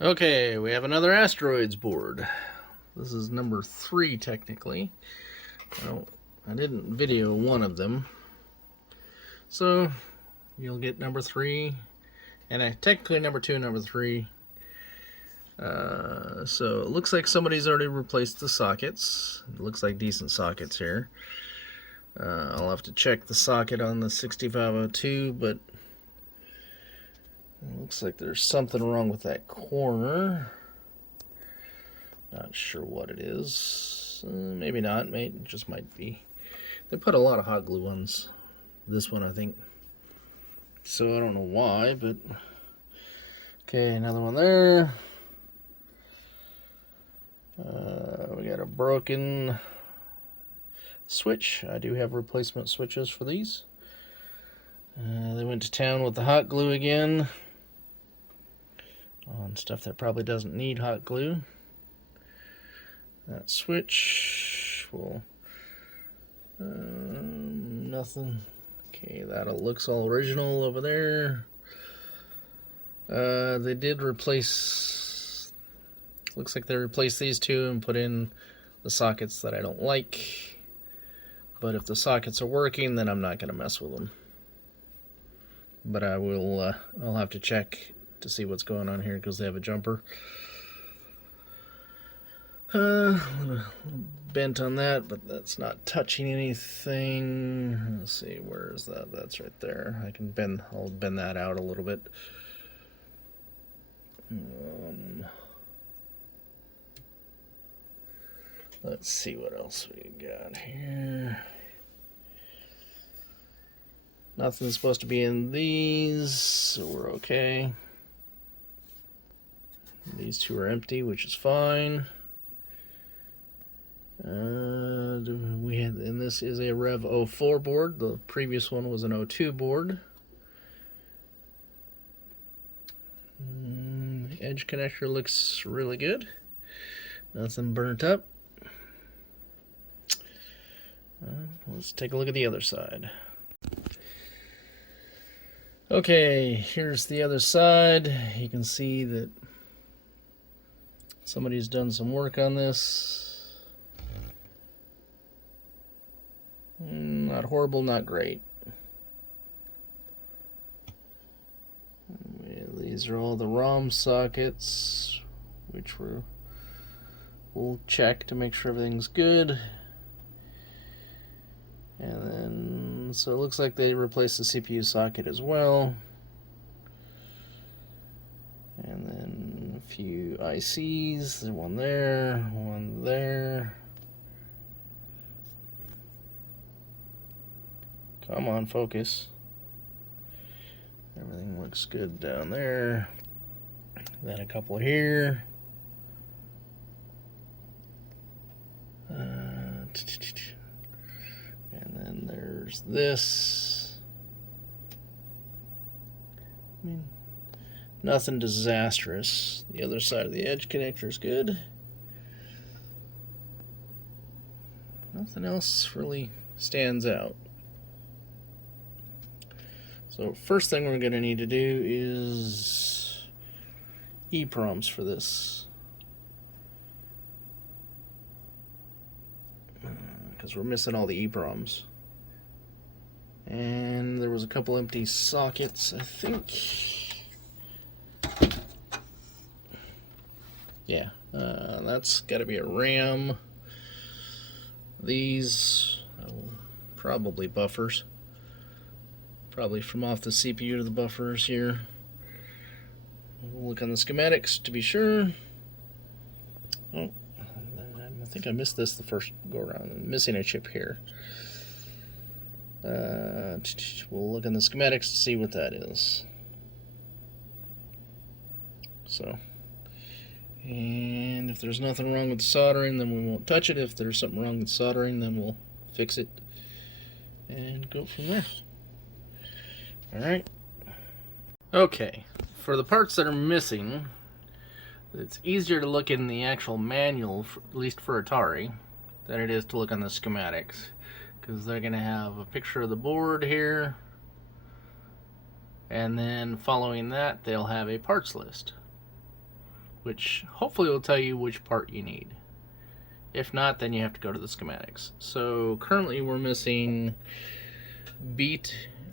Okay, we have another Asteroids board. This is number 3 technically. Well, I didn't video one of them. So you'll get number 3, and technically number 2 and number 3. So it looks like somebody's already replaced the sockets. It looks like decent sockets here. I'll have to check the socket on the 6502, but it looks like there's something wrong with that corner. Not sure what it is. Maybe not. It just might be. They put a lot of hot glue on this one, I think. So I don't know why, but okay, another one there. We got a broken switch. I do have replacement switches for these. They went to town with the hot glue again on stuff that probably doesn't need hot glue. That switch will nothing. Okay, that looks all original over there. They did replace, looks like they replaced these two and put in the sockets that I don't like. But if the sockets are working, then I'm not going to mess with them. But I will, I'll have to check to see what's going on here because they have a jumper. Bent on that, but that's not touching anything. Let's see, where is that? That's right there. I'll bend that out a little bit. Let's see what else we got here. Nothing's supposed to be in these, so we're okay. These two are empty, which is fine. And this is a Rev 04 board. The previous one was an 02 board. The edge connector looks really good. Nothing burnt up. Let's take a look at the other side. Okay, here's the other side. You can see that somebody's done some work on this. Not horrible, not great. These are all the ROM sockets, which we'll check to make sure everything's good. And then, so it looks like they replaced the CPU socket as well. And then a few ICs, there's one there, one there. Come on, focus. Everything looks good down there. Then a couple here. And then there's this. I mean, nothing disastrous. The other side of the edge connector is good. Nothing else really stands out. So first thing we're going to need to do is EEPROMs for this. Because we're missing all the EEPROMs. And there was a couple empty sockets, I think. Yeah, that's got to be a RAM. These, probably buffers. Probably from off the CPU to the buffers here. We'll look on the schematics to be sure. Oh, I think I missed this the first go around. I'm missing a chip here. We'll look on the schematics to see what that is. So, and if there's nothing wrong with the soldering, then we won't touch it. If there's something wrong with soldering, then we'll fix it and go from there. Alright. Okay, for the parts that are missing, it's easier to look in the actual manual, at least for Atari, than it is to look on the schematics. Because they're going to have a picture of the board here, and then following that, they'll have a parts list. which hopefully will tell you which part you need. If not, then you have to go to the schematics. So currently we're missing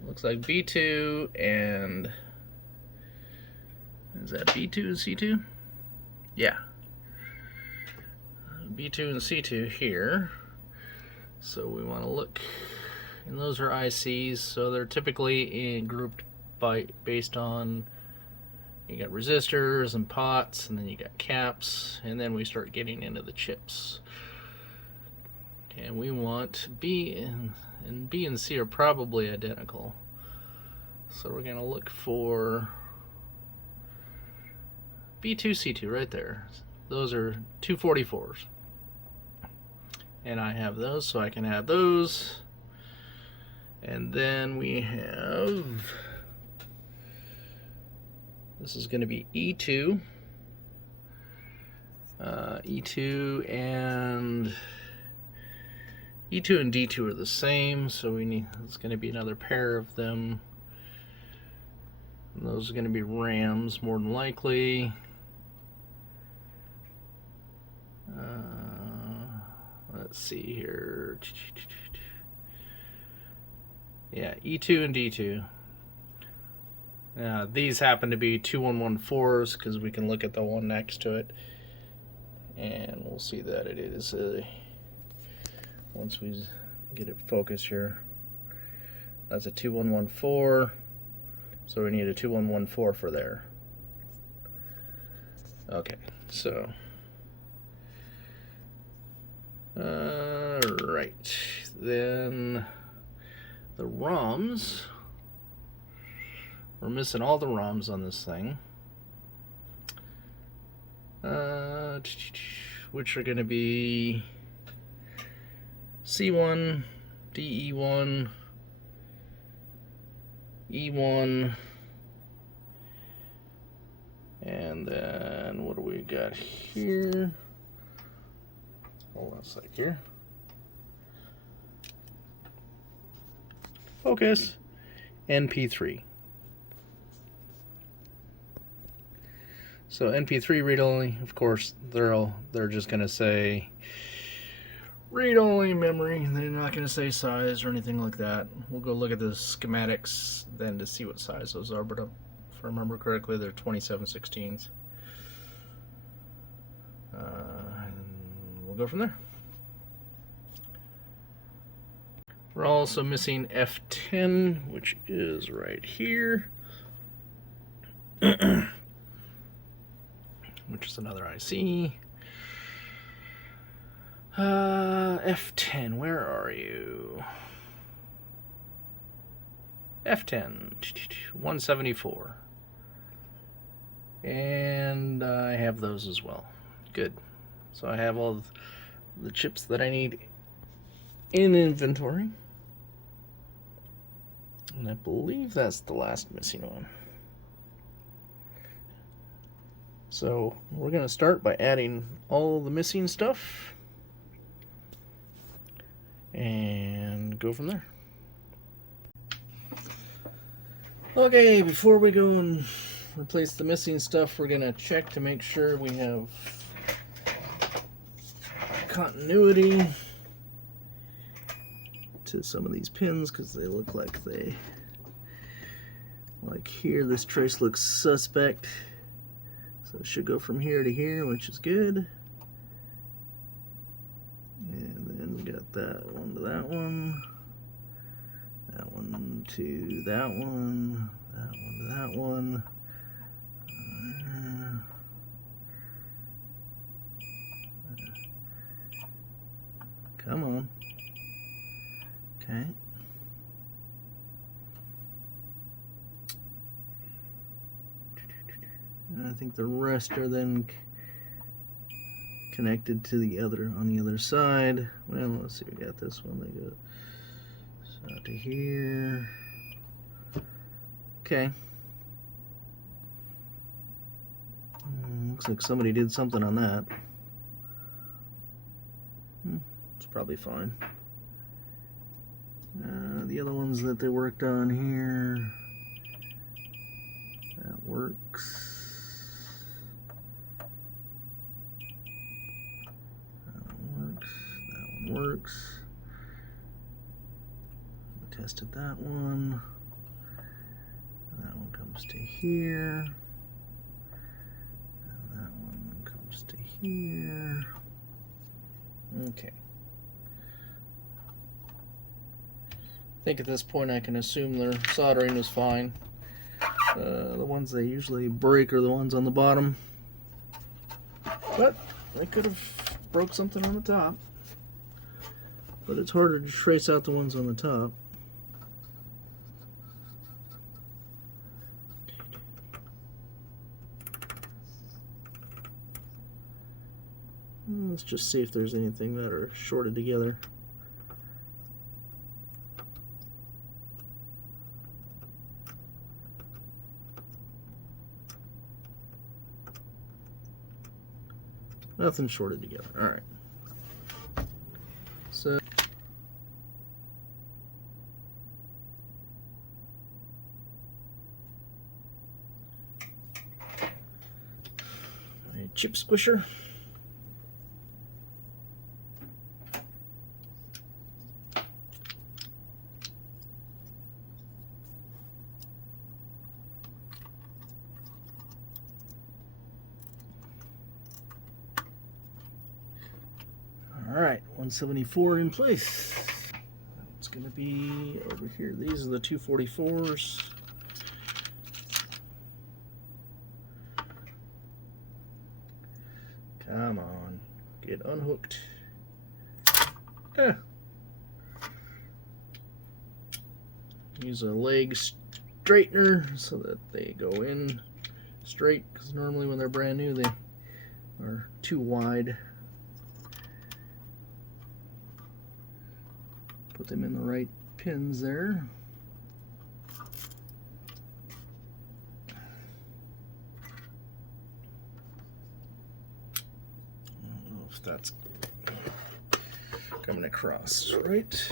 looks like B2 and is that B2 and C2? Yeah. B2 and C2 here. So we want to look, and those are ICs, so they're typically grouped based on, you got resistors and pots, and then you got caps, and then we start getting into the chips. And we want B and C are probably identical. So we're going to look for B2, C2 right there. Those are 244s. And I have those, so I can add those. And then we have, this is going to be E2. E2 and D2 are the same, so it's going to be another pair of them. And those are going to be RAMs, more than likely. Let's see here. Yeah, E2 and D2. These happen to be 2114s because we can look at the one next to it, and we'll see that it is once we get it focused here. That's a 2114, so we need a 2114 for there. Okay, so right, then the ROMs, we're missing all the ROMs on this thing, which are going to be C1, DE1, E1, and then what do we got here? Hold on a sec here. Focus. NP3. So NP3 read-only, of course, they're just going to say read-only memory. They're not going to say size or anything like that. We'll go look at the schematics then to see what size those are, but if I remember correctly, they're 27/16. And we'll go from there. We're also missing F10, which is right here, which is another IC. F10, where are you? F10, 174. And I have those as well. Good. So I have all the chips that I need in inventory. And I believe that's the last missing one. So we're going to start by adding all the missing stuff and go from there. Okay, before we go and replace the missing stuff, we're going to check to make sure we have continuity to some of these pins, because they look like here, this trace looks suspect. So it should go from here to here, which is good. And then we got that one to that one. That one to that one. That one to that one. Come on. Okay. And I think the rest are then connected to the other on the other side. Well, let's see, we got this one. They go out to here. Okay. Looks like somebody did something on that. It's probably fine. The other ones that they worked on here, that works. works. I tested that one. That one comes to here. And that one comes to here. Okay. I think at this point I can assume their soldering was fine. The ones they usually break are the ones on the bottom. But they could have broke something on the top. But it's harder to trace out the ones on the top. Let's just see if there's anything that are shorted together. Nothing shorted together. All right. So a chip squisher. All right, 174 in place. It's going to be over here. These are the 244s. Come on, get unhooked. Use a leg straightener so that they go in straight, because normally when they're brand new they are too wide. Put them in the right pins there. I don't know if that's coming across right.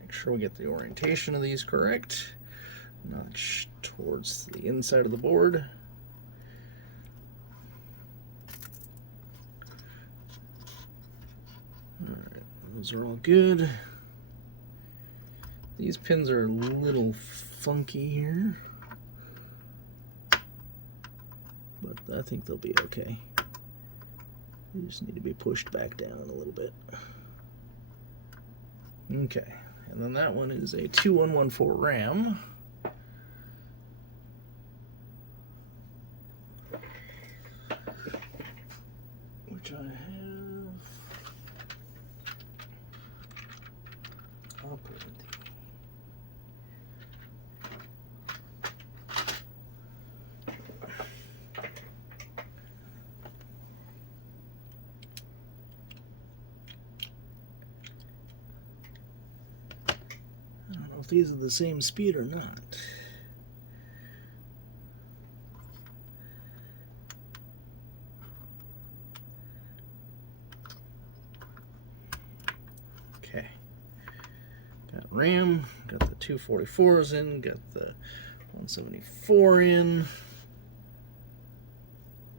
Make sure we get the orientation of these correct. Notch towards the inside of the board. Alright, those are all good. These pins are a little funky here, but I think they'll be okay. They just need to be pushed back down a little bit. Okay, and then that one is a 2114 RAM. Which I have. I'll put it. I don't know if these are the same speed or not. Okay. Got RAM, got the 244s in, got the 174 in.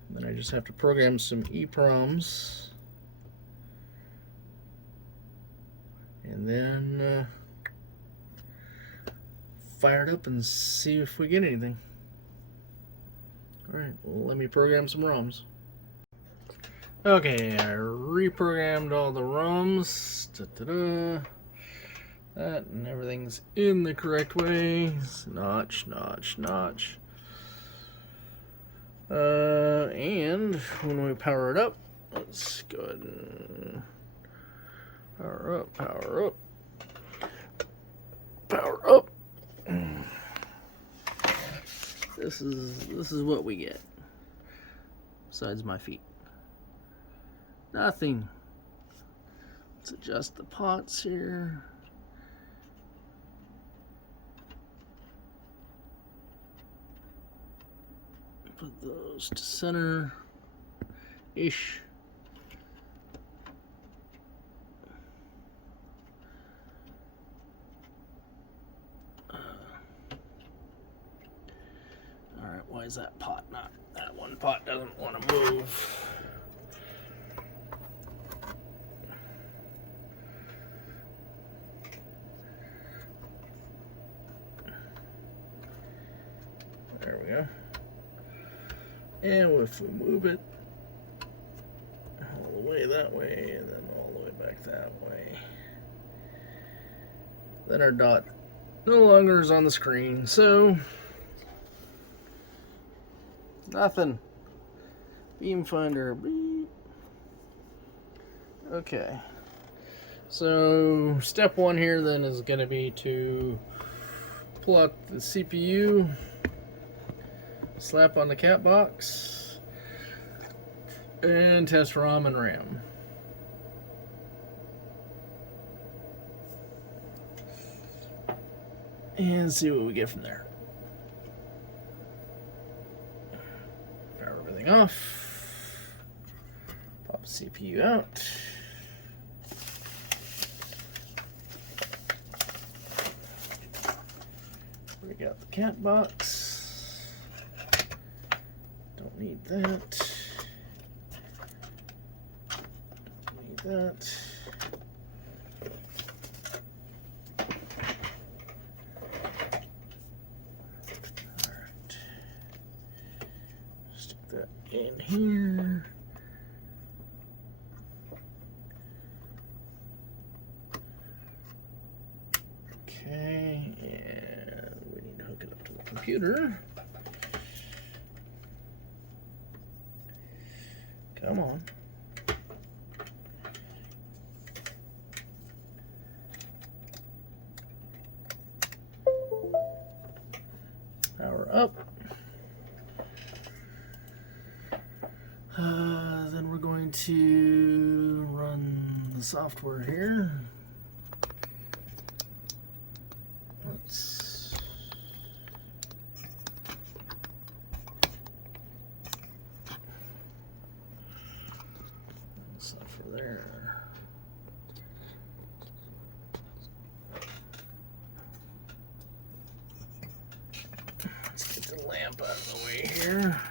Then I just have to program some EEPROMs. And then fire it up and see if we get anything. Alright, well, let me program some ROMs. Okay, I reprogrammed all the ROMs. That, and everything's in the correct way. Notch, notch, notch. And when we power it up, let's go ahead and power up, power up, power up. This is what we get. Besides my feet, nothing. Let's adjust the pots here. Put those to center-ish. Alright, while is that pot not? That one pot doesn't want to move. There we go. And if we move it all the way that way, and then all the way back that way, then our dot no longer is on the screen. So, nothing. Beam finder. Beep. Okay. So, step one here then is going to be to pull out the CPU, slap on the cat box, and test ROM and RAM. And see what we get from there. Power everything off. Pop the CPU out. We got the cat box. Don't need that. Don't need that. Alright. Stick that in here. Okay, and we need to hook it up to the computer. Come on. Power up. Then we're going to run the software here. Let's software there. Let's get the lamp out of the way here.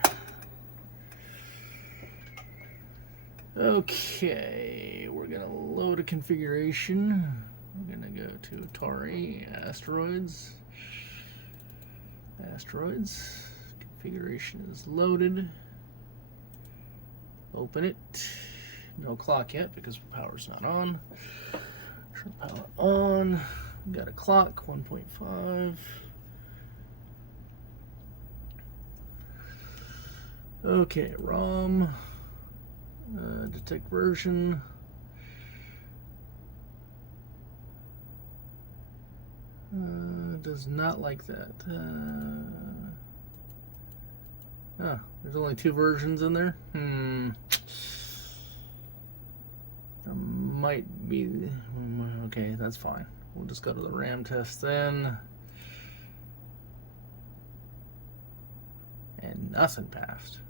Okay, we're gonna load a configuration. We're gonna go to Atari, Asteroids. Asteroids. Configuration is loaded. Open it. No clock yet because power's not on. Turn power on. Got a clock, 1.5. Okay, ROM. Detect version. Does not like that. There's only 2 versions in there. That might be okay. That's fine. We'll just go to the RAM test then, and nothing passed.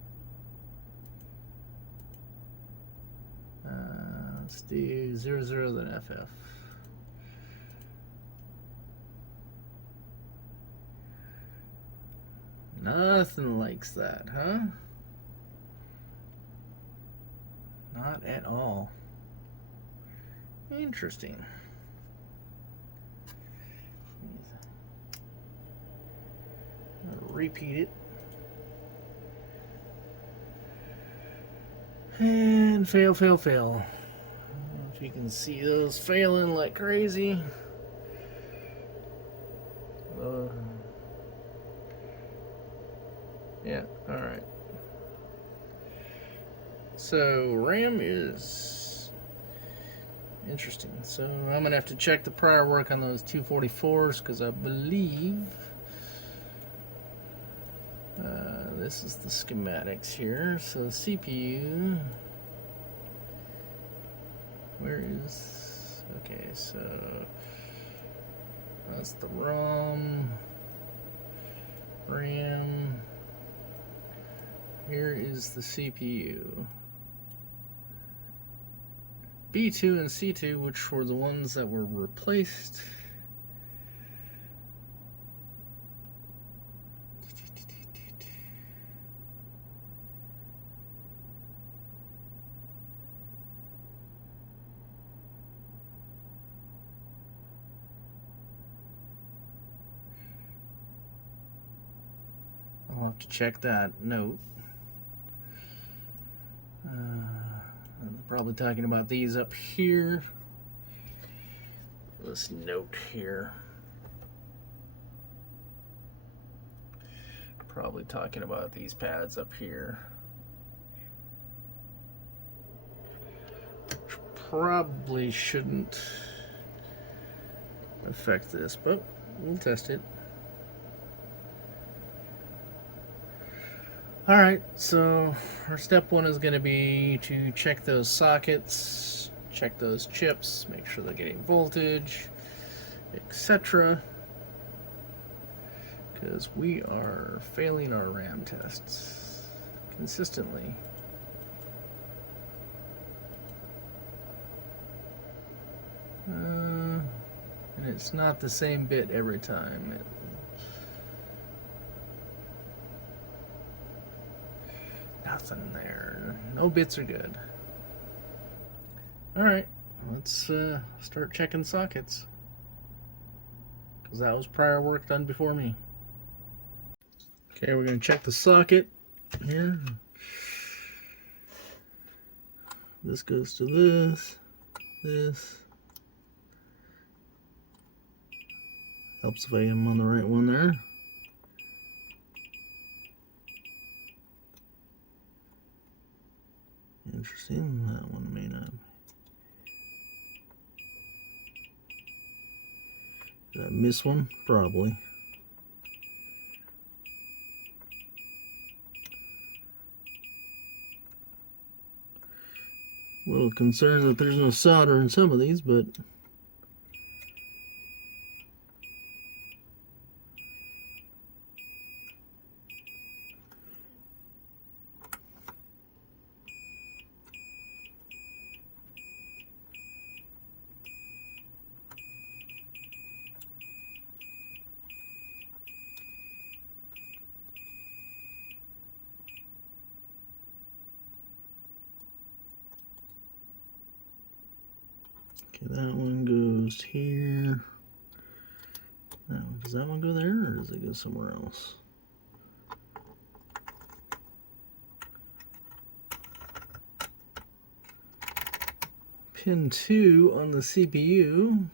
Let's do 00 then FF. Nothing likes that, huh? Not at all. Interesting. I'll repeat it. And fail, fail, fail. I don't know if you can see those failing like crazy. Yeah, alright. So, RAM is interesting. So, I'm going to have to check the prior work on those 244s because I believe this is the schematics here. So, CPU. Where is. Okay, so that's the ROM. RAM. Here is the CPU. B2 and C2, which were the ones that were replaced. I'll have to check that note. I'm probably talking about these up here. This note here. Probably talking about these pads up here. Which probably shouldn't affect this, but we'll test it. Alright, so our step one is going to be to check those sockets, check those chips, make sure they're getting voltage, etc. Because we are failing our RAM tests consistently. And it's not the same bit every time. Nothing there. No bits are good. Alright, let's start checking sockets. Because that was prior work done before me. Okay, we're going to check the socket here. This goes to this. Helps if I am on the right one there. Interesting, that one may not. Did I miss one? Probably. A little concerned that there's no solder in some of these, but okay, that one goes here. Does that one go there, or does it go somewhere else? Pin 2 on the CPU.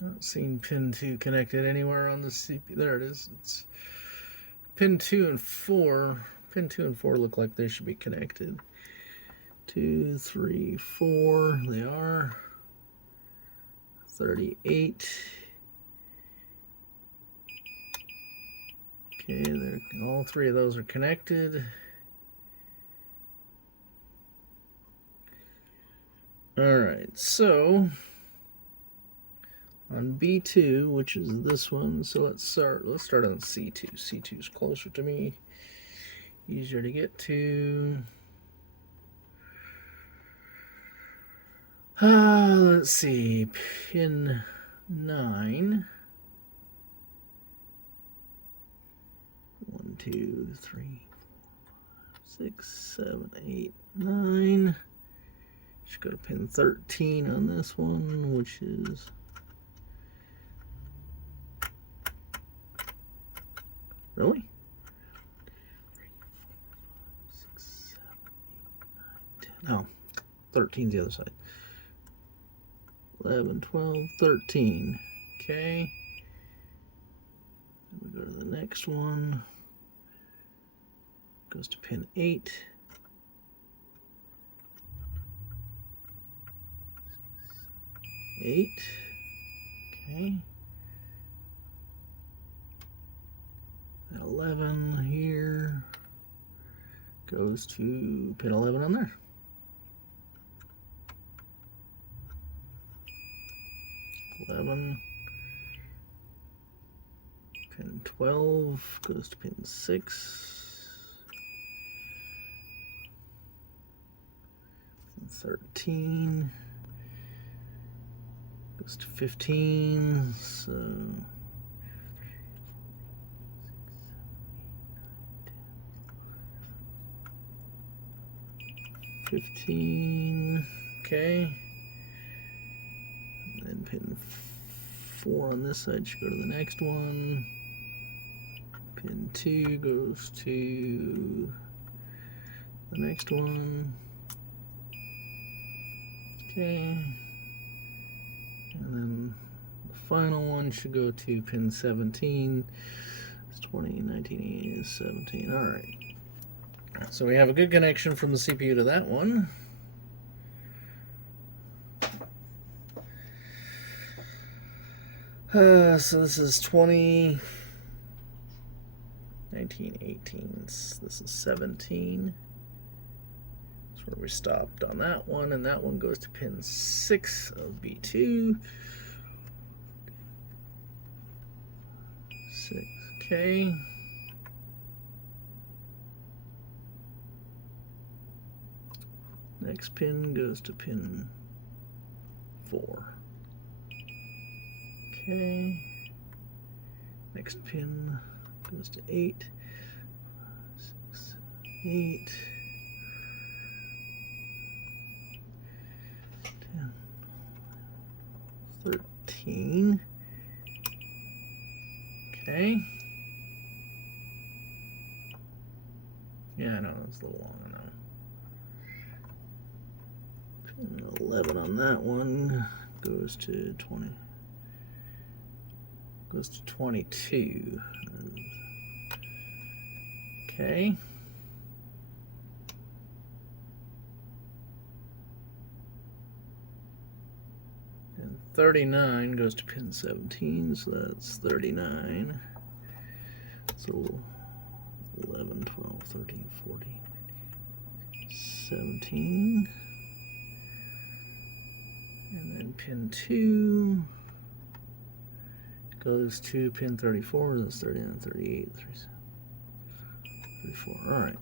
Not seeing pin 2 connected anywhere on the CPU. There it is. It's pin 2 and 4. Pin 2 and 4 look like they should be connected. 2, 3, 4. They are. 38. Okay, all three of those are connected. Alright, so on B2, which is this one, so let's start on C2. C2 is closer to me, easier to get to. Let's see, pin 9. 1, 2, 3, 4, 5, 6, 7, 8, 9. Should go to pin 13 on this one, which is really? 3, 4, 5, 6, 7, 8, 9, 10. No, 13's the other side. 11, 12, 13. Okay. Then we go to the next one. Goes to pin 8. 8. Okay. 11 here goes to pin 11 on there. 11. Pin 12 goes to pin 6. Pin 13 goes to 15. So 15. Okay. And then pin 4 on this side should go to the next one. Pin 2 goes to the next one. Okay. And then the final one should go to pin 17. It's 20, 19 is 17. Alright. So we have a good connection from the CPU to that one. So this is 20, 19, 18. This is 17. That's where we stopped on that one, and that one goes to pin 6 of B2. 6, okay. Next pin goes to pin 4. Okay. Next pin goes to 8. 6, 8. 10, 13. Okay. Yeah, I know, it's a little long on that one. Pin 11 on that one goes to 20. Goes to 22. Okay. And 39 goes to pin 17, so that's 39. So 11, 12, 13, 14, 17. And then pin 2 goes to pin 34, that's 39, 38, 37, 34. Alright.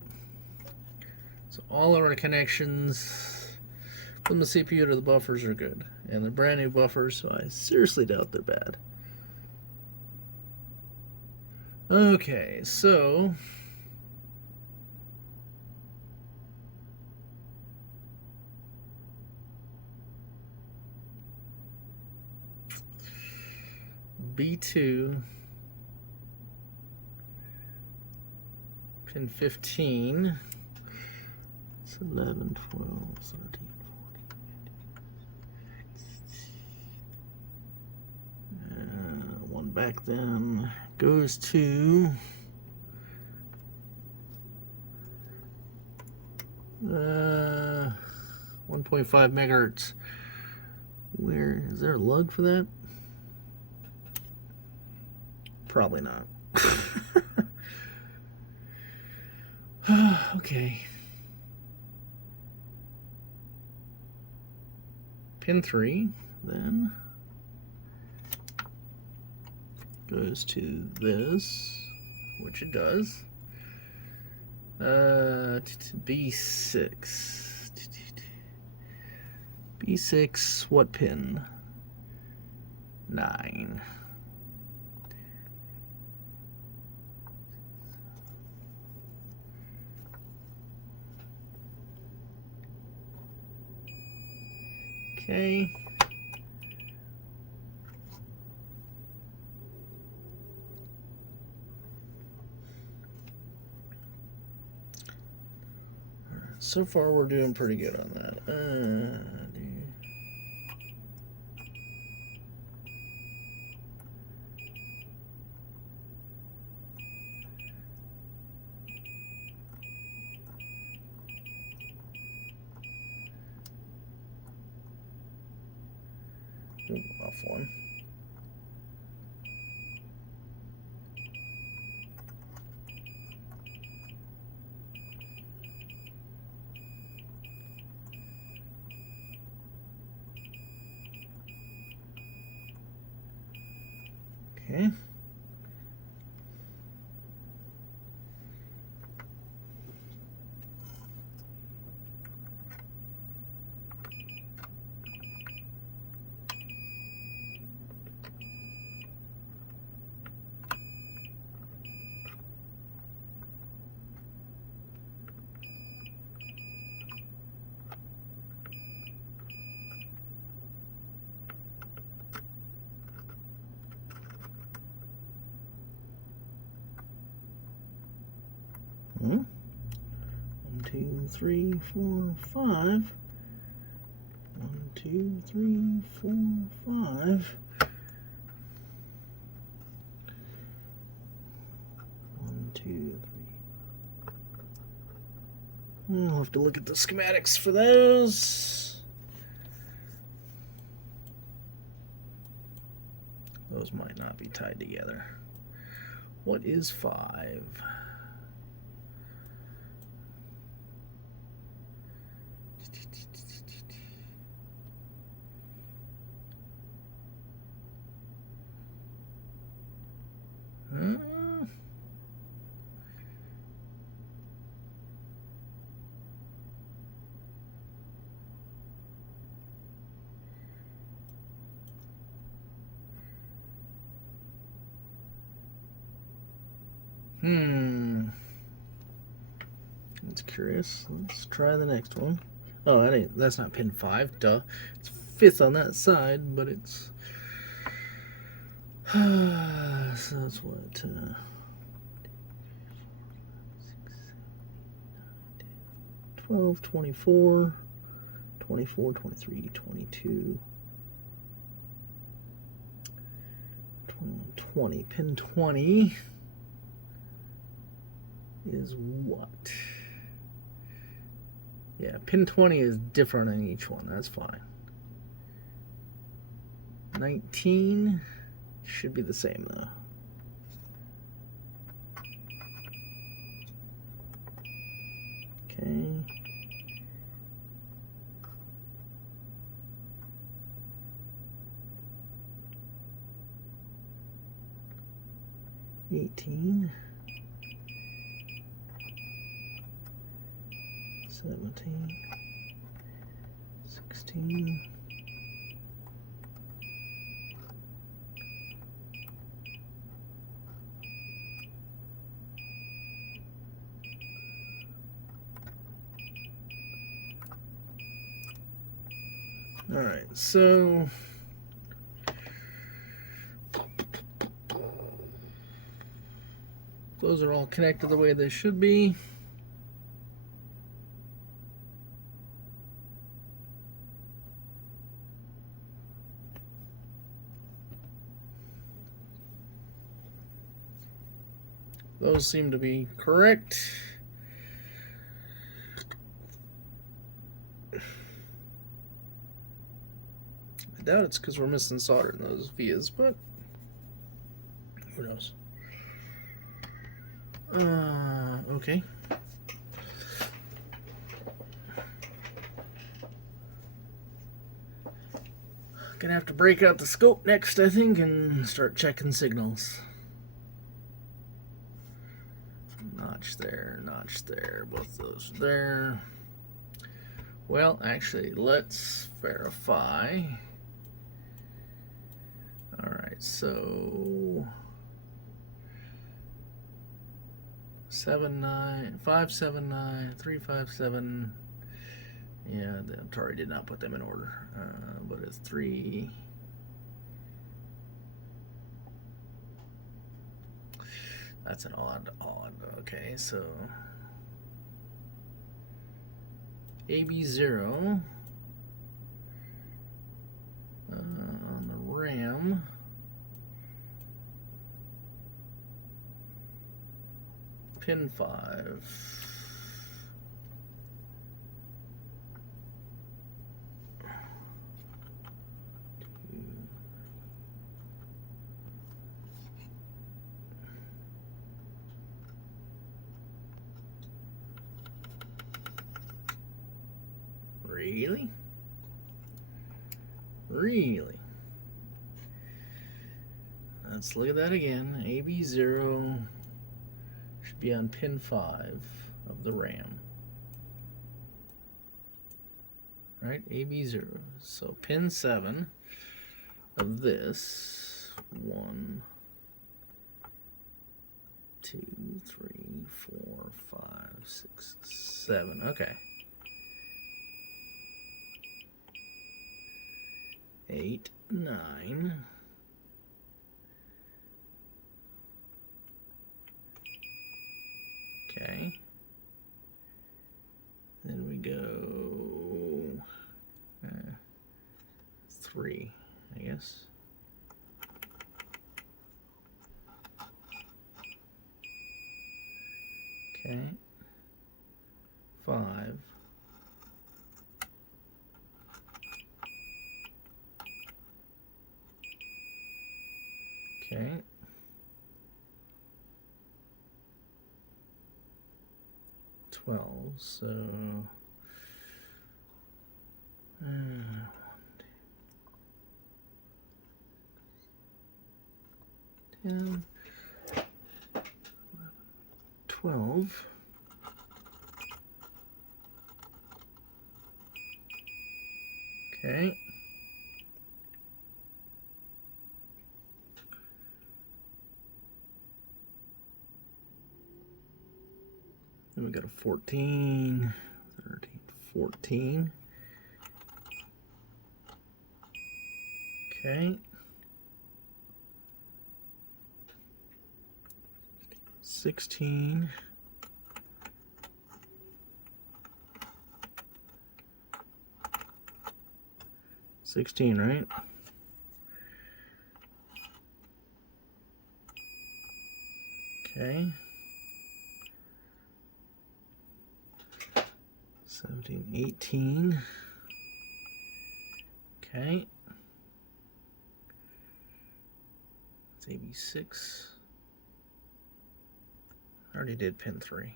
So all of our connections from the CPU to the buffers are good. And they're brand new buffers, so I seriously doubt they're bad. Okay, so B2, pin 15, it's 11, 12, 13, 14, one back then goes to 1.5 megahertz. Where is there a lug for that? Probably not. Okay. Pin 3 then goes to this, which it does. B6. B6, what pin? 9. Okay. So far, we're doing pretty good on that. Off one. Okay. 1, 2, 3, 4, 5. 1, 2, 3, 4, 5. 1, 2, 3. I'll have to look at the schematics for those. Those might not be tied together. What is 5? That's curious. Let's try the next one. Oh, that's not pin 5, duh. It's 5th on that side, but it's... so that's what... 12, 24, 24, 23, 22, 20. Pin 20 is what? Yeah, pin 20 is different on each one. That's fine. 19 should be the same, though. Okay. $18, 17, 16, 'All right, so those are all connected the way they should be. Those seem to be correct. I doubt it's because we're missing solder in those vias, but who knows? Okay. Gonna have to break out the scope next, I think, and start checking signals. Notch there, both those there. Well, actually, let's verify. Alright, so 579, 357. Yeah, the Atari did not put them in order, but it's 3. That's an odd. Okay, so AB0 on the RAM. Pin 5. Really? Really? Let's look at that again. AB0 should be on pin 5 of the RAM. Right? AB0. So pin 7 of this. 1, 2, 3, 4, 5, 6, 7. Okay. 8, 9. Okay. Okay. 5. Okay. 12. So 10, 12. Okay. Then we got a 14, 13, 14. Okay. 16. 16, right? Okay. 17, 18. Okay. It's 86. I already did pin 3.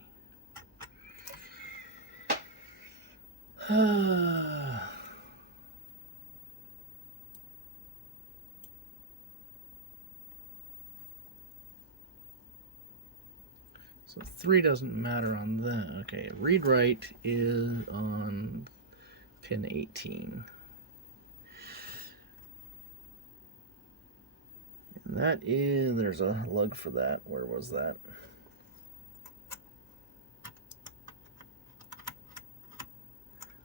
So 3 doesn't matter on that. Okay, read-write is on pin 18. And that is, there's a lug for that. Where was that?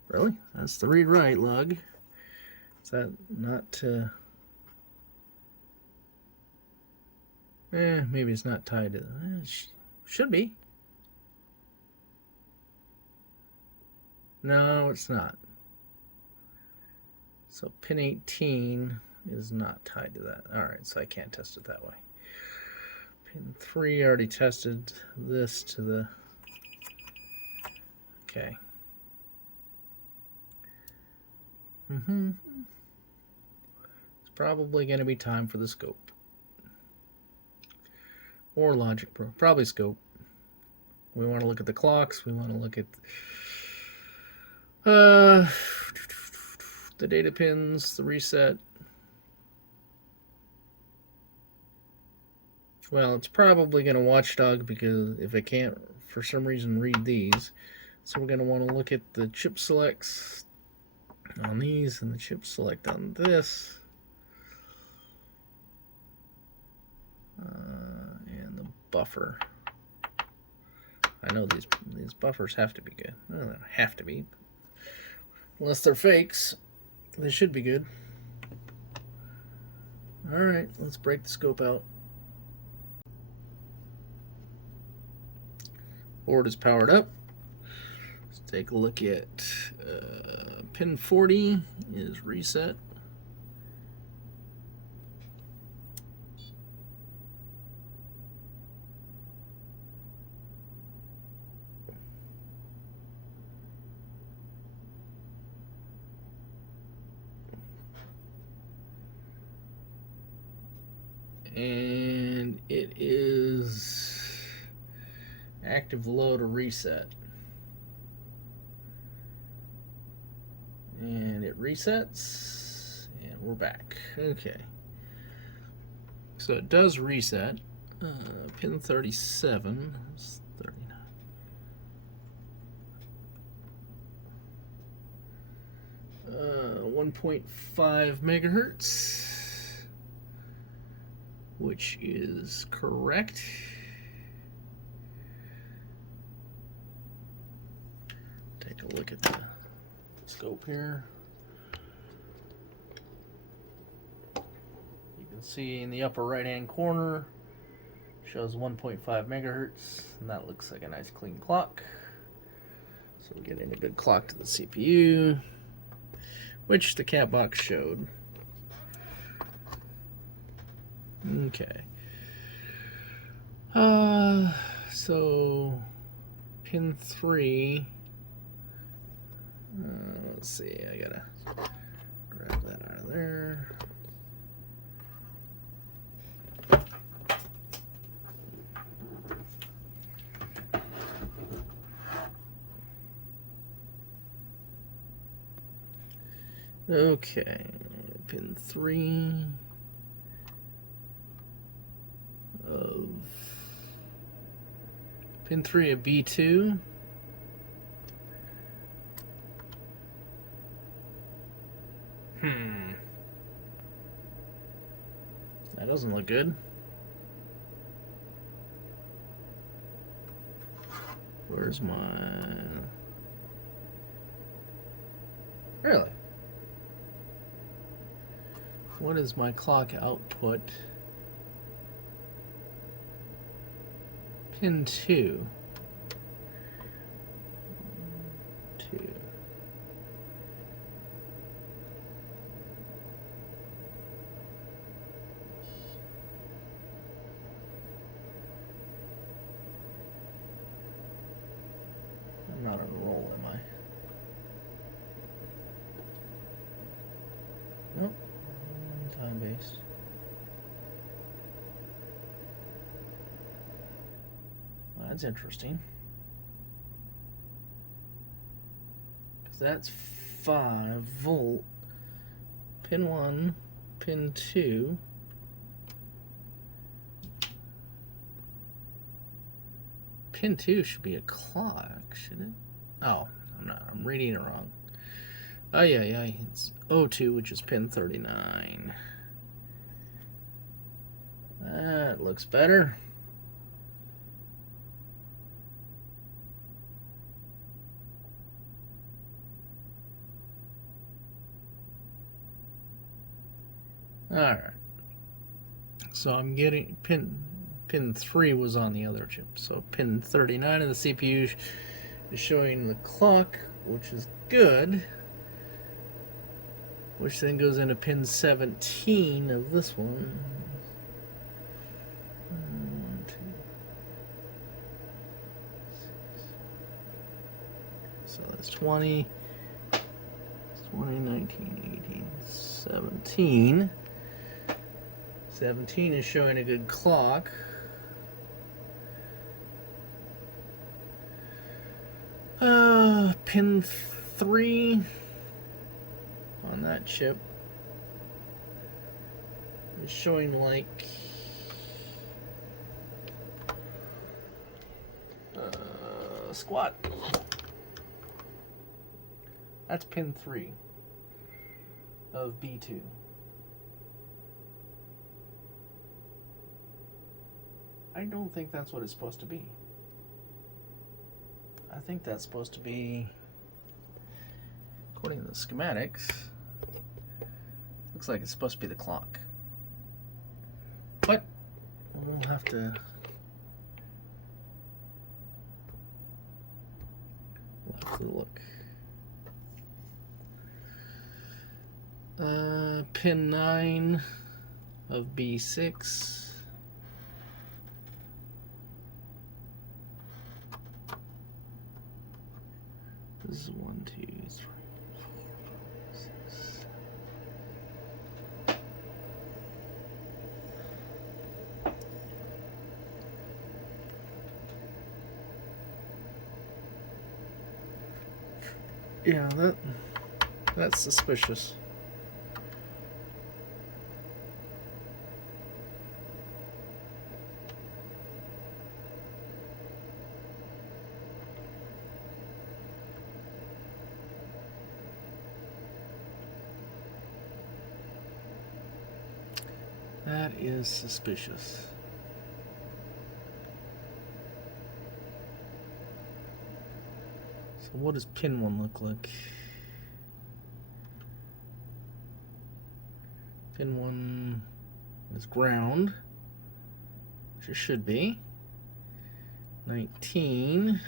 Really? That's the read-write lug. Is that not... maybe it's not tied to... should be. No, it's not. So pin 18 is not tied to that. Alright, so I can't test it that way. Pin 3, I already tested this to the... Okay. It's probably going to be time for the scope. Or logic pro. Probably scope. We want to look at the clocks. We want to look at the data pins, the reset. Well, it's probably going to watchdog because if it can't, for some reason, read these. So we're going to want to look at the chip selects on these and the chip select on this. And the buffer. I know these buffers have to be good. Well, they don't have to be. Unless they're fakes, they should be good. Alright, let's break the scope out. Board is powered up. Let's take a look at pin 40 is reset. And it is active low to reset. And it resets, and we're back. Okay. So it does reset. Pin 37. 39. 1.5 megahertz. Which is correct. Take a look at the scope here. You can see in the upper right hand corner shows 1.5 megahertz, and that looks like a nice clean clock. So we're getting a good clock to the CPU, which the cat box showed. Okay. So pin 3. Let's see, I gotta grab that out of there. Okay, pin 3 of pin 3 of B2. That doesn't look good. Where's my... Really? What is my clock output? Pin 2. 2. I'm not on a roll, am I? Nope. Time-based. Well, that's interesting. Because that's 5 volt. Pin 1, pin 2. Pin 2 should be a clock, shouldn't it? Oh, I'm not. I'm reading it wrong. Oh, yeah. It's O2, which is pin 39. That looks better. Alright. So I'm getting pin 3 was on the other chip. So pin 39 of the CPU is showing the clock, which is good. Which then goes into pin 17 of this one. 1, 2, 6. So that's 20. 20, 19, 18, 17. 17 is showing a good clock. Pin 3 on that chip is showing like squat. That's pin 3 of B2. I don't think that's what it's supposed to be. I think that's supposed to be, according to the schematics, looks like it's supposed to be the clock. But we'll have to look. Pin 9 of B6. This is 1, 2, 3, 4, 5, 6. Yeah, that's suspicious. That is suspicious. So what does pin 1 look like? Pin 1 is ground, which it should be. 19.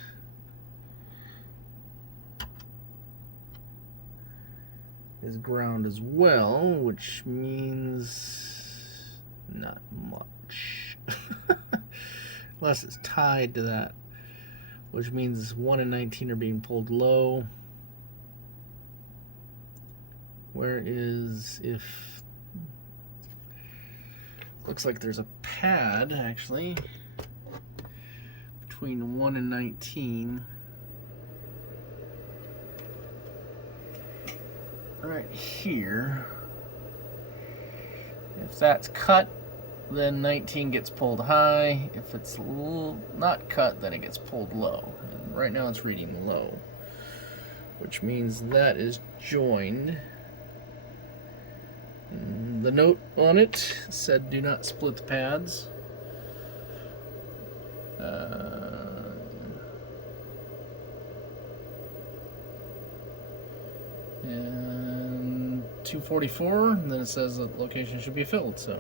Is ground as well, which means not much. Unless it's tied to that which means 1 and 19 are being pulled low. Where is, if, looks like there's a pad actually between 1 and 19. Right here. If that's cut, then 19 gets pulled high. If it's not cut, then it gets pulled low. And right now it's reading low, which means that is joined. And the note on it said do not split the pads. And 244, and then it says that location should be filled, so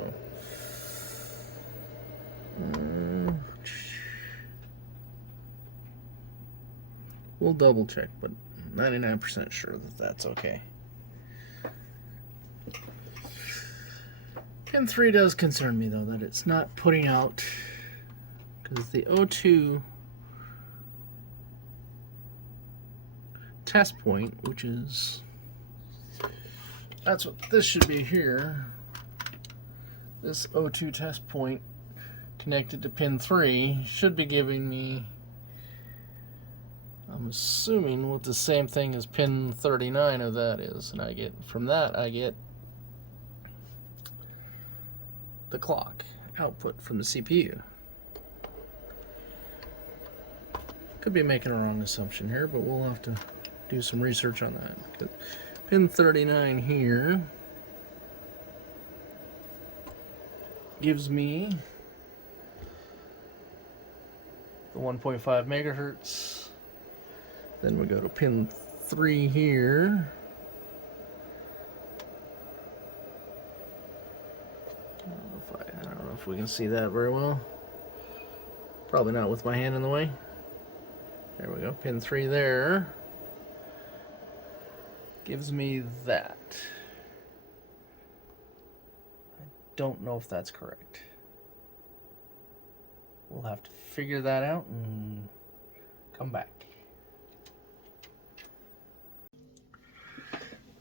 we'll double check, but 99% sure that that's okay. Pin 3 does concern me though, that it's not putting out, because the O2 test point, which is, that's what this should be here. This O2 test point connected to pin 3 should be giving me, I'm assuming, what the same thing as pin 39 of that is. And I get, from that, I get the clock output from the CPU. Could be making a wrong assumption here, but we'll have to do some research on that. Pin 39 here gives me the 1.5 megahertz. Then we go to pin 3 here. I don't know if we can see that very well. Probably not with my hand in the way. There we go. Pin 3 there gives me that. I don't know if that's correct. We'll have to figure that out and come back.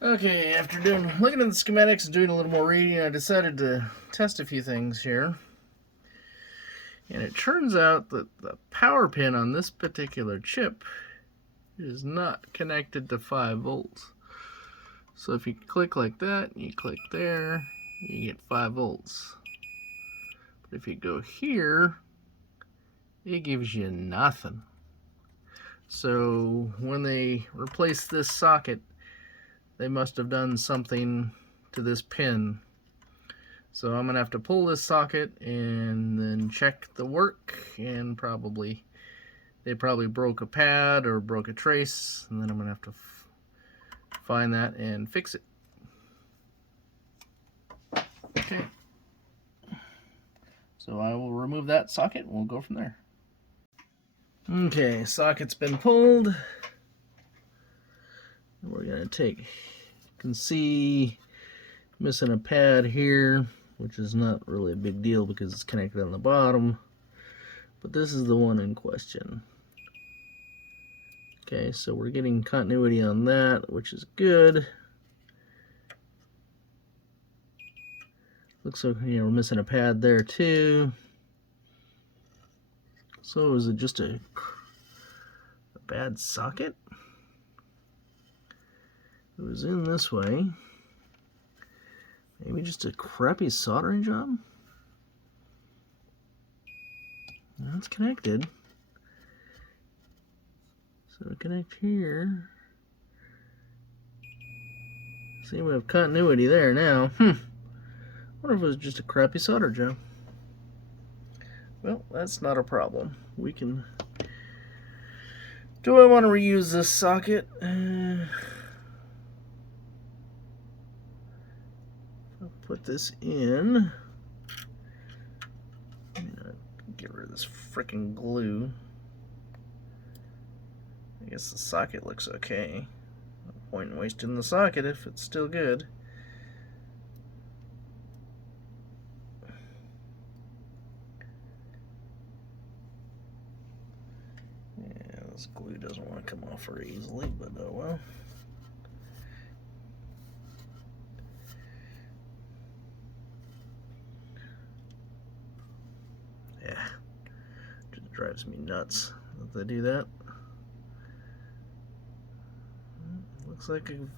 Okay, after looking at the schematics and doing a little more reading, I decided to test a few things here. And it turns out that the power pin on this particular chip is not connected to 5 volts. So if you click like that, you click there, you get 5 volts. But if you go here, it gives you nothing. So when they replaced this socket, they must have done something to this pin. So I'm gonna have to pull this socket and then check the work, and they probably broke a pad or broke a trace, and then I'm gonna have to find that and fix it. Okay. So I will remove that socket and we'll go from there. Okay, socket's been pulled. We're gonna take, you can see missing a pad here, which is not really a big deal because it's connected on the bottom, but this is the one in question. Okay, so we're getting continuity on that, which is good. Looks like, we're missing a pad there too. So is it just a bad socket? It was in this way. Maybe just a crappy soldering job? Now it's connected. So connect here. See, we have continuity there now. Wonder if it was just a crappy solder job. Well, that's not a problem. We can... Do I want to reuse this socket? I'll put this in. Get rid of this frickin' glue. I guess the socket looks okay. No point in wasting the socket if it's still good. Yeah, This glue doesn't want to come off very easily, but oh well. Yeah, just drives me nuts that they do that. Looks like I've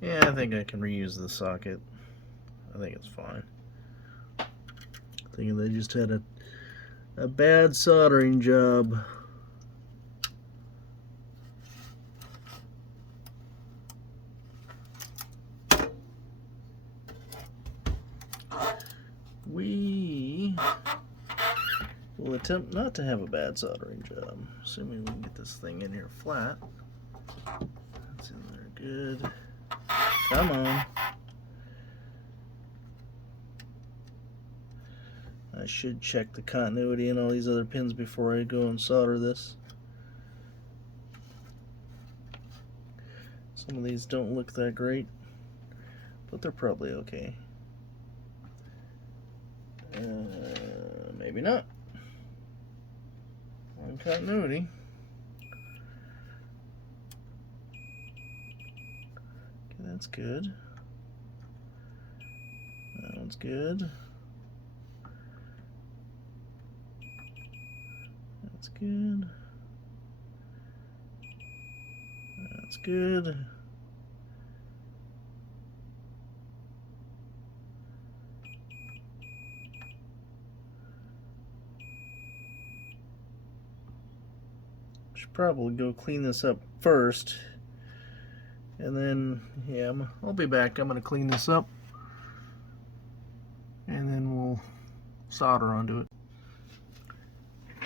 yeah, I think I can reuse the socket. I think it's fine. I think they just had a bad soldering job. We will attempt not to have a bad soldering job, assuming we can get this thing in here flat. That's in there good. Come on. I should check the continuity in all these other pins before I go and solder this. Some of these don't look that great, but they're probably okay. Maybe not. On continuity. Okay, that's good. That one's good. That's good. That's good. Should probably go clean this up first, and then yeah, I'll be back. I'm gonna clean this up, and then we'll solder onto it.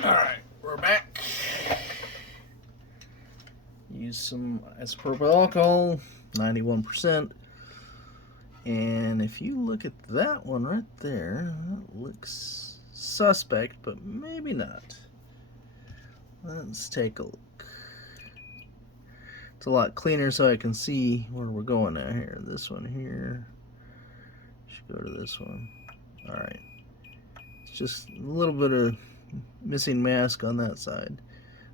All right, we're back. Use some isopropyl alcohol, 91%. And if you look at that one right there, that looks suspect, but maybe not. Let's take a look. It's a lot cleaner so I can see where we're going now here. This one here. Should go to this one. Alright. It's just a little bit of missing mask on that side.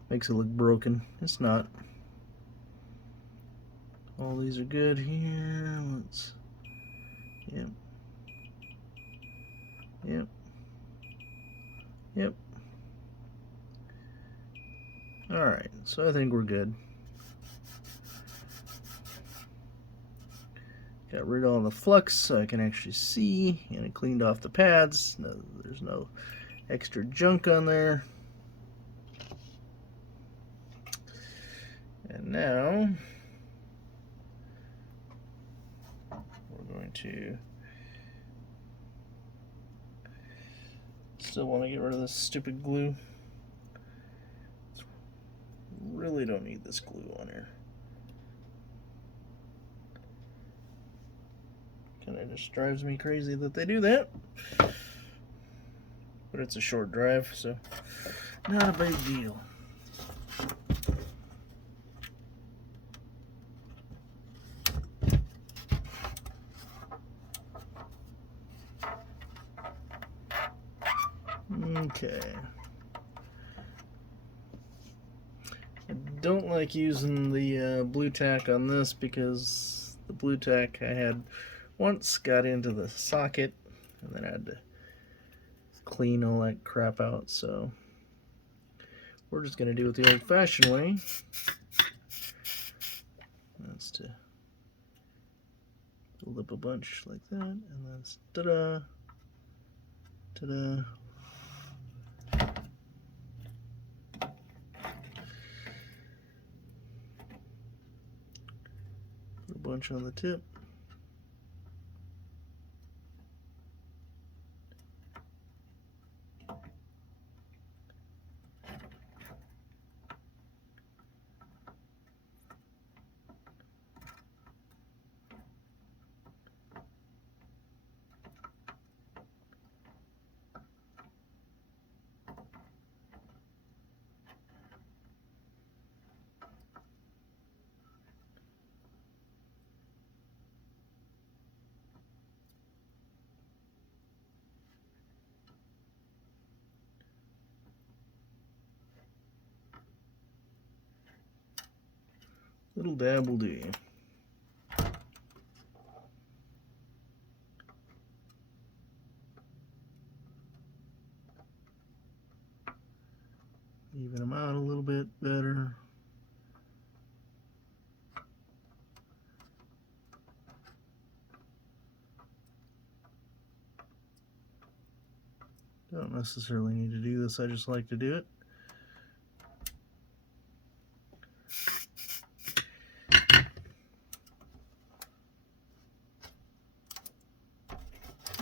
Makes it look broken. It's not. All these are good here. Let's... Yep. Yep. Yep. Alright, so I think we're good. Got rid of all the flux so I can actually see, and it cleaned off the pads. No, there's no extra junk on there. And now we're going to still want to get rid of this stupid glue. Really don't need this glue on here. Kind of just drives me crazy that they do that. But it's a short drive, so not a big deal. Okay. I don't like using the blue tack on this because the blue tack I had once got into the socket and then I had to clean all that crap out, so we're just going to do it the old-fashioned way. That's to build up a bunch like that, and that's ta-da, ta-da. Put a bunch on the tip. Little dab will do. Even them out a little bit better. Don't necessarily need to do this, I just like to do it.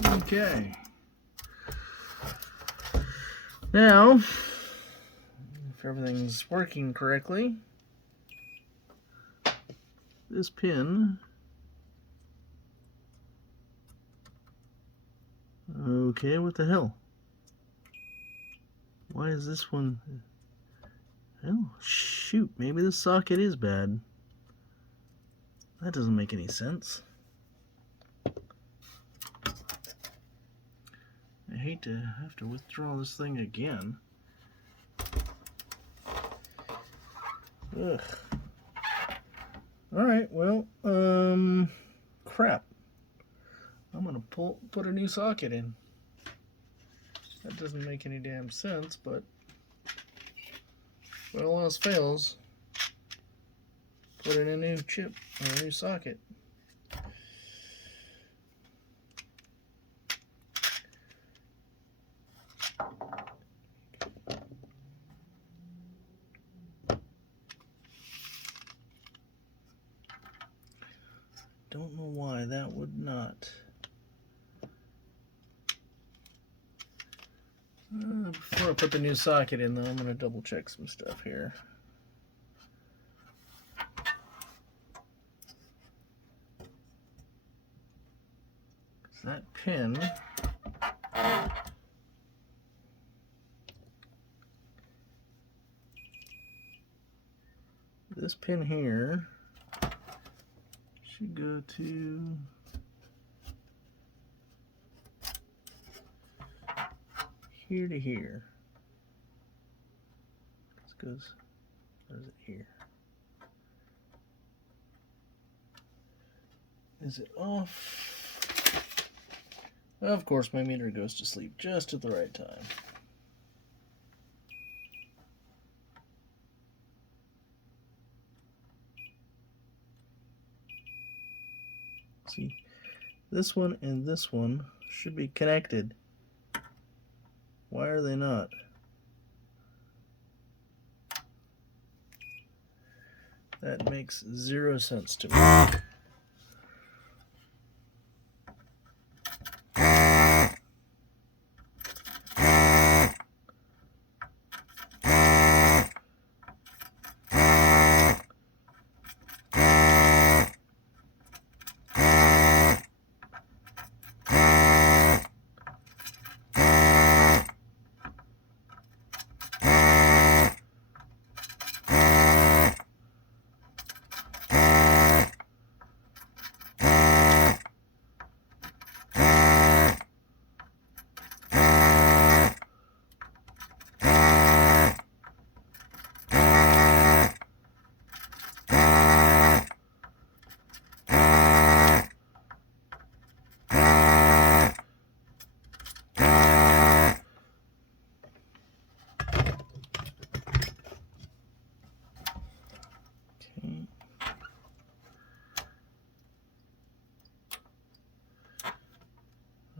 Okay. Now, if everything's working correctly, this pin, okay, what the hell? Why is this one? Oh, shoot, maybe the socket is bad. That doesn't make any sense. I hate to have to withdraw this thing again. Ugh. Alright, well, crap. I'm gonna put a new socket in. That doesn't make any damn sense, but if all else fails, put in a new chip or a new socket. Don't know why that would not. Before I put the new socket in, though, I'm going to double check some stuff here. That pin, this pin here should go to here to here. This goes, where is it here? Is it off? Of course, my meter goes to sleep just at the right time. See, this one and this one should be connected. Why are they not? That makes zero sense to me.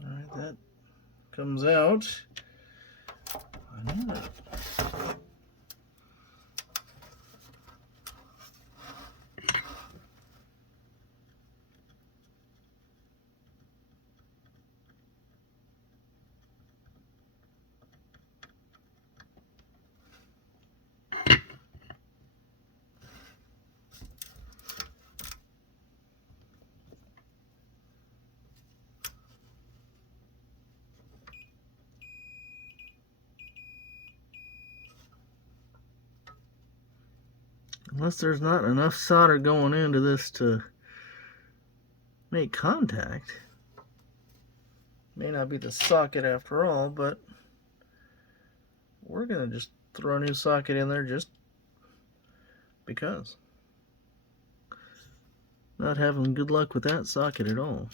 Alright, that comes out. I know that. Unless there's not enough solder going into this to make contact. May not be the socket after all, but we're going to just throw a new socket in there just because. Not having good luck with that socket at all.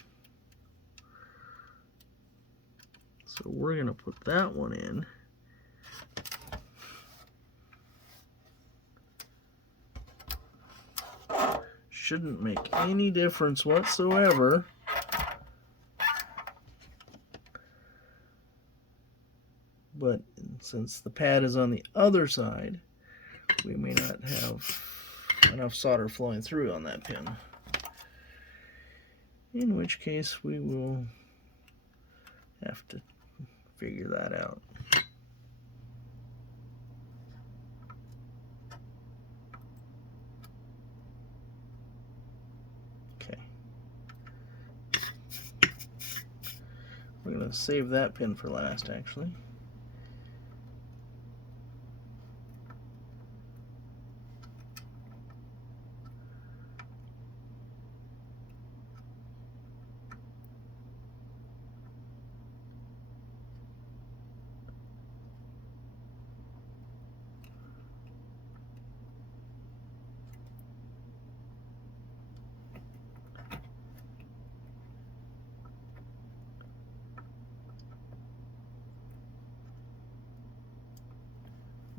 So we're going to put that one in. Shouldn't make any difference whatsoever. But since the pad is on the other side, we may not have enough solder flowing through on that pin. In which case we will have to figure that out. Okay. We're going to save that pin for last, actually.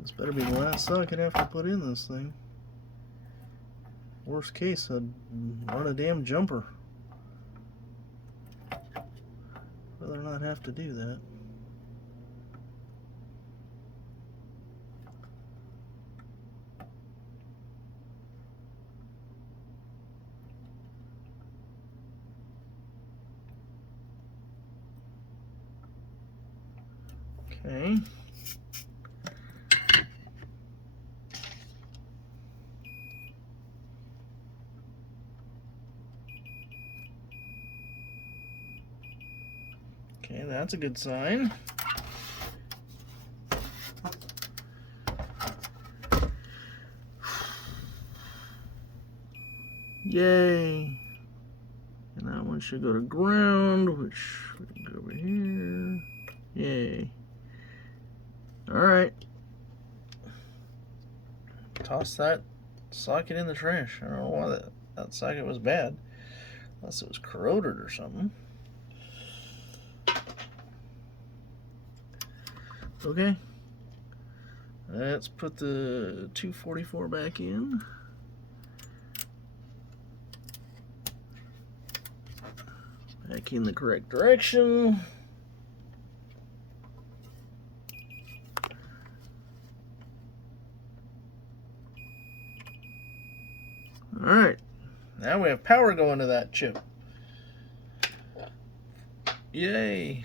This better be the last socket I have to put in this thing. Worst case, I'd run a damn jumper. Rather not have to do that. Okay. Okay, that's a good sign. Yay! And that one should go to ground, which we can go over here. Yay. Alright. Toss that socket in the trash. I don't know why that socket was bad. Unless it was corroded or something. Okay. Let's put the 244 back in. Back in the correct direction. Alright. Now we have power going to that chip. Yay.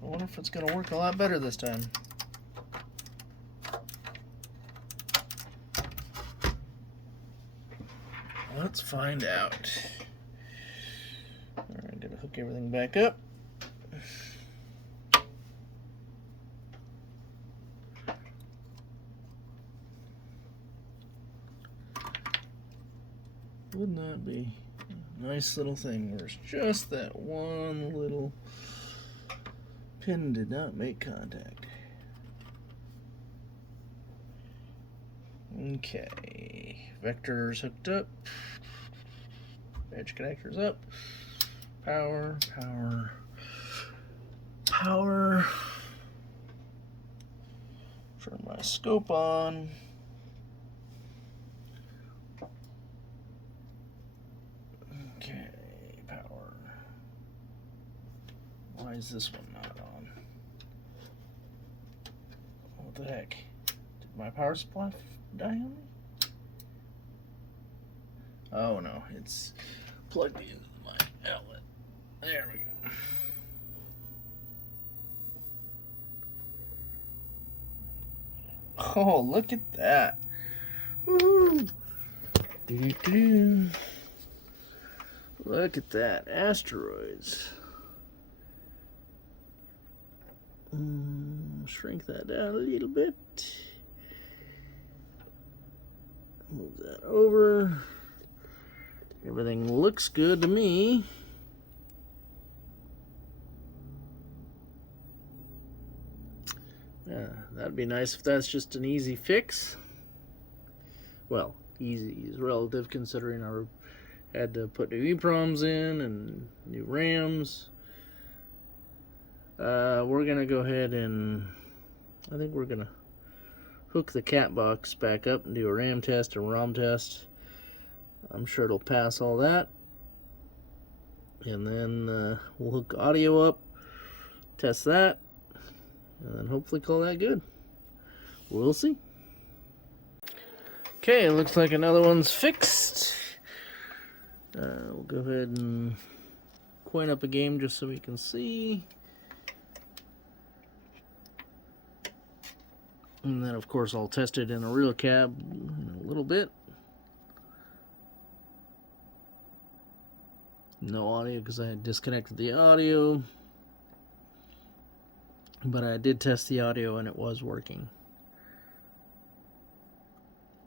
I wonder if it's going to work a lot better this time. Let's find out. Alright, gotta hook everything back up. Wouldn't that be a nice little thing where it's just that one little pin did not make contact. Okay, vectors hooked up, edge connectors up, power, power, power, turn my scope on, okay, power, why is this one not on? What the heck, did my power supply die on me? Oh no, it's plugged into my outlet. There we go. Oh, look at that. Woohoo! Doo-doo-doo. Look at that. Asteroids. Shrink that down a little bit. Move that over. Everything looks good to me. Yeah, that'd be nice if that's just an easy fix. Well, easy is relative considering I had to put new EEPROMs in and new RAMs. We're gonna go ahead and I think we're gonna hook the cat box back up and do a RAM test and ROM test. I'm sure it'll pass all that. And then we'll hook audio up, test that, and then hopefully call that good. We'll see. Okay, looks like another one's fixed. We'll go ahead and coin up a game just so we can see. And then, of course, I'll test it in a real cab in a little bit. No audio because I had disconnected the audio. But I did test the audio and it was working.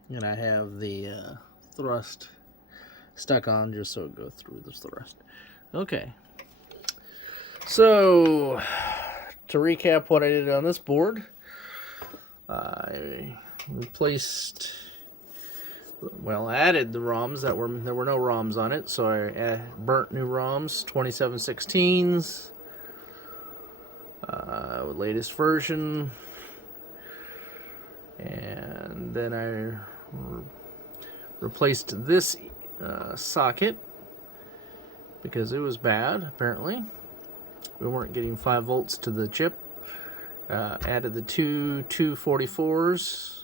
And I have the thrust stuck on just so it goes through the thrust. Okay. So, to recap what I did on this board, I replaced, well, I added the ROMs there were no ROMs on it, so I burnt new ROMs, 2716s, latest version, and then I replaced this socket because it was bad, apparently. We weren't getting 5 volts to the chip. Added the two 244s,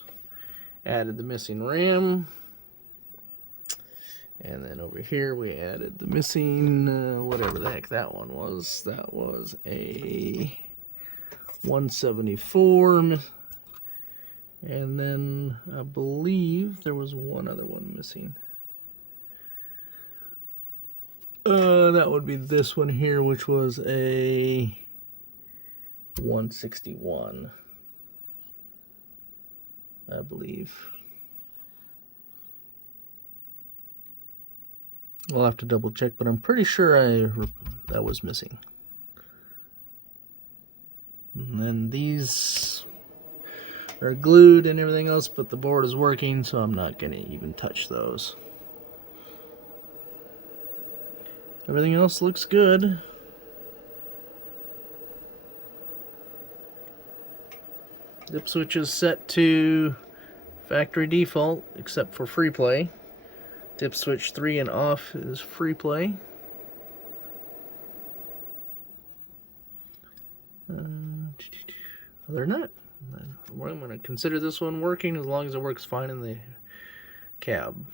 added the missing RAM, and then over here we added the missing, whatever the heck that one was. That was a 174, and then I believe there was one other one missing. That would be this one here, which was a 161, I believe. I'll have to double check, but I'm pretty sure that was missing. And then these are glued and everything else, but the board is working, so I'm not going to even touch those. Everything else looks good. Dip switch is set to factory default, except for free play. Dip switch 3 and off is free play. Other than that, I'm going to consider this one working as long as it works fine in the cab.